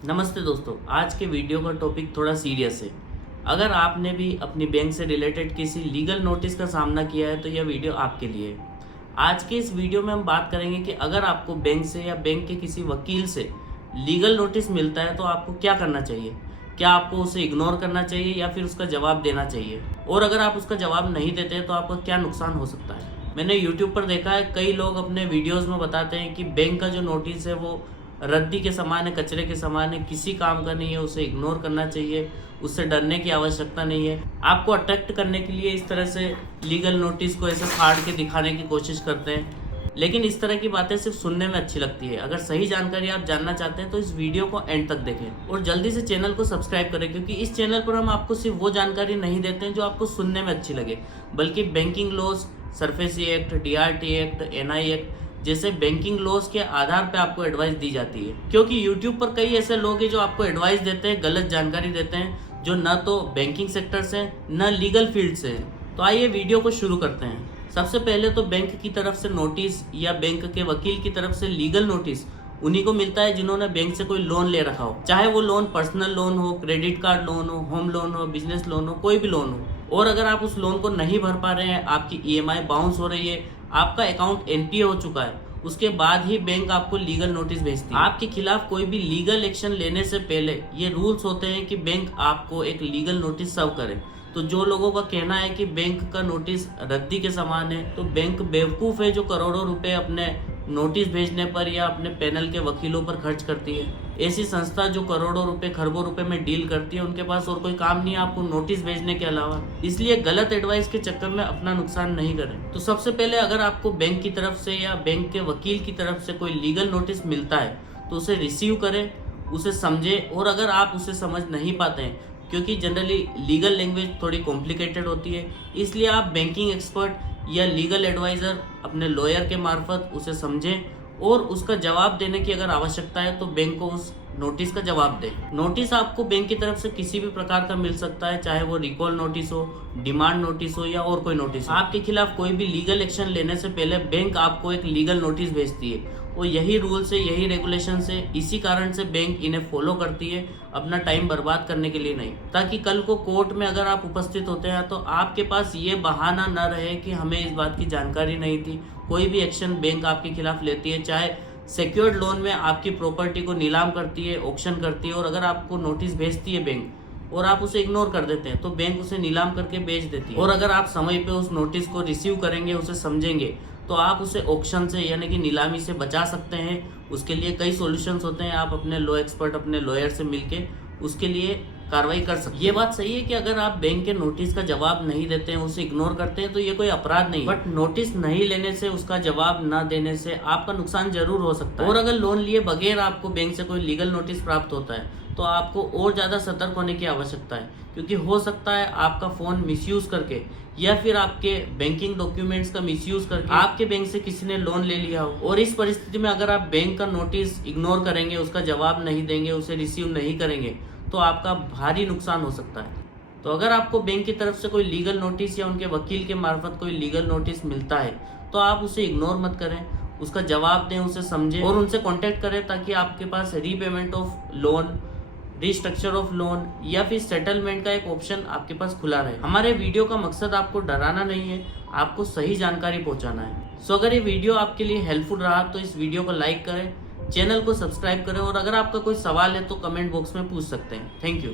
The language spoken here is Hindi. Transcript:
नमस्ते दोस्तों, आज के वीडियो का टॉपिक थोड़ा सीरियस है। अगर आपने भी अपनी बैंक से रिलेटेड किसी लीगल नोटिस का सामना किया है तो यह वीडियो आपके लिए है। आज के इस वीडियो में हम बात करेंगे कि अगर आपको बैंक से या बैंक के किसी वकील से लीगल नोटिस मिलता है तो आपको क्या करना चाहिए। क्या आपको उसे इग्नोर करना चाहिए या फिर उसका जवाब देना चाहिए, और अगर आप उसका जवाब नहीं देते तो आपका क्या नुकसान हो सकता है। मैंने यूट्यूब पर देखा है, कई लोग अपने वीडियोज़ में बताते हैं कि बैंक का जो नोटिस है वो रद्दी के समान है, कचरे के समान है, किसी काम का नहीं है, उसे इग्नोर करना चाहिए, उससे डरने की आवश्यकता नहीं है। आपको अट्रैक्ट करने के लिए इस तरह से लीगल नोटिस को ऐसे फाड़ के दिखाने की कोशिश करते हैं, लेकिन इस तरह की बातें सिर्फ सुनने में अच्छी लगती है। अगर सही जानकारी आप जानना चाहते हैं तो इस वीडियो को एंड तक देखें और जल्दी से चैनल को सब्सक्राइब करें, क्योंकि इस चैनल पर हम आपको सिर्फ वो जानकारी नहीं देते हैं जो आपको सुनने में अच्छी लगे, बल्कि banking laws, SARFAESI act, DRT act, NI act जैसे बैंकिंग लॉज के आधार पे आपको एडवाइस दी जाती है। क्योंकि यूट्यूब पर कई ऐसे लोग हैं जो आपको एडवाइस देते हैं, गलत जानकारी देते हैं, जो न तो बैंकिंग सेक्टर से न लीगल फील्ड से है। तो आइए वीडियो को शुरू करते हैं। सबसे पहले तो बैंक की तरफ से नोटिस या बैंक के वकील की तरफ से लीगल नोटिस उन्हीं को मिलता है जिन्होंने बैंक से कोई लोन ले रखा हो, चाहे वो लोन पर्सनल लोन हो, क्रेडिट कार्ड लोन हो, होम लोन हो, बिजनेस लोन हो, कोई भी लोन हो। और अगर आप उस लोन को नहीं भर पा रहे हैं, आपकी ईएमआई बाउंस हो रही है, आपका अकाउंट एनपीए हो चुका है, उसके बाद ही बैंक आपको लीगल नोटिस भेजती है। आपके खिलाफ कोई भी लीगल एक्शन लेने से पहले ये रूल्स होते हैं कि बैंक आपको एक लीगल नोटिस सर्व करे। तो जो लोगों का कहना है कि बैंक का नोटिस रद्दी के समान है, तो बैंक बेवकूफ़ है जो करोड़ों रुपए अपने नोटिस भेजने पर या अपने पैनल के वकीलों पर खर्च करती है। ऐसी संस्था जो करोड़ों रुपए, खरबों रुपए में डील करती है, उनके पास और कोई काम नहीं है आपको नोटिस भेजने के अलावा। इसलिए गलत एडवाइस के चक्कर में अपना नुकसान नहीं करें। तो सबसे पहले अगर आपको बैंक की तरफ से या बैंक के वकील की तरफ से कोई लीगल नोटिस मिलता है तो उसे रिसीव करें, उसे समझें। और अगर आप उसे समझ नहीं पाते हैं, क्योंकि जनरली लीगल लैंग्वेज थोड़ी कॉम्प्लिकेटेड होती है, इसलिए आप बैंकिंग एक्सपर्ट या लीगल एडवाइज़र अपने लॉयर के मार्फत उसे समझें और उसका जवाब देने की अगर आवश्यकता है तो बैंक को उस नोटिस का जवाब दें। नोटिस आपको बैंक की तरफ से किसी भी प्रकार का मिल सकता है, चाहे वो रिकॉल नोटिस हो, डिमांड नोटिस हो या और कोई नोटिस हो। आपके खिलाफ कोई भी लीगल एक्शन लेने से पहले बैंक आपको एक लीगल नोटिस भेजती है, और यही रूल्स है, यही रेगुलेशन है। इसी कारण से बैंक इन्हें फॉलो करती है, अपना टाइम बर्बाद करने के लिए नहीं, ताकि कल को कोर्ट में अगर आप उपस्थित होते हैं तो आपके पास ये बहाना न रहे कि हमें इस बात की जानकारी नहीं थी। कोई भी एक्शन बैंक आपके खिलाफ लेती है, चाहे सिक्योर्ड लोन में आपकी प्रॉपर्टी को नीलाम करती है, ऑक्शन करती है, और अगर आपको नोटिस भेजती है बैंक और आप उसे इग्नोर कर देते हैं तो बैंक उसे नीलाम करके बेच देती है। और अगर आप समय पे उस नोटिस को रिसीव करेंगे, उसे समझेंगे, तो आप उसे ऑक्शन से यानी कि नीलामी से बचा सकते हैं। उसके लिए कई सॉल्यूशंस होते हैं, आप अपने लॉ एक्सपर्ट, अपने लॉयर से मिलके उसके लिए कार्रवाई कर सकते हैं। ये बात सही है कि अगर आप बैंक के नोटिस का जवाब नहीं देते हैं, उसे इग्नोर करते हैं, तो ये कोई अपराध नहीं है। बट नोटिस नहीं लेने से, उसका जवाब न देने से आपका नुकसान जरूर हो सकता है। और अगर लोन लिए बगैर आपको बैंक से कोई लीगल नोटिस प्राप्त होता है तो आपको और ज़्यादा सतर्क होने की आवश्यकता है, क्योंकि हो सकता है आपका फ़ोन मिसयूज़ करके या फिर आपके बैंकिंग डॉक्यूमेंट्स का मिसयूज़ करके आपके बैंक से किसी ने लोन ले लिया हो। और इस परिस्थिति में अगर आप बैंक का नोटिस इग्नोर करेंगे, उसका जवाब नहीं देंगे, उसे रिसीव नहीं करेंगे, तो आपका भारी नुकसान हो सकता है। तो अगर आपको बैंक की तरफ से कोई लीगल नोटिस या उनके वकील के मार्फत कोई लीगल नोटिस मिलता है तो आप उसे इग्नोर मत करें, उसका जवाब दें, उसे समझें और उनसे कांटेक्ट करें, ताकि आपके पास repayment of loan, restructure of loan या फिर सेटलमेंट का एक ऑप्शन आपके पास खुला रहे। हमारे वीडियो का मकसद आपको डराना नहीं है, आपको सही जानकारी पहुंचाना है। सो अगर ये वीडियो आपके लिए हेल्पफुल रहा तो इस वीडियो को लाइक करें, चैनल को सब्सक्राइब करें, और अगर आपका कोई सवाल है तो कमेंट बॉक्स में पूछ सकते हैं। Thank you.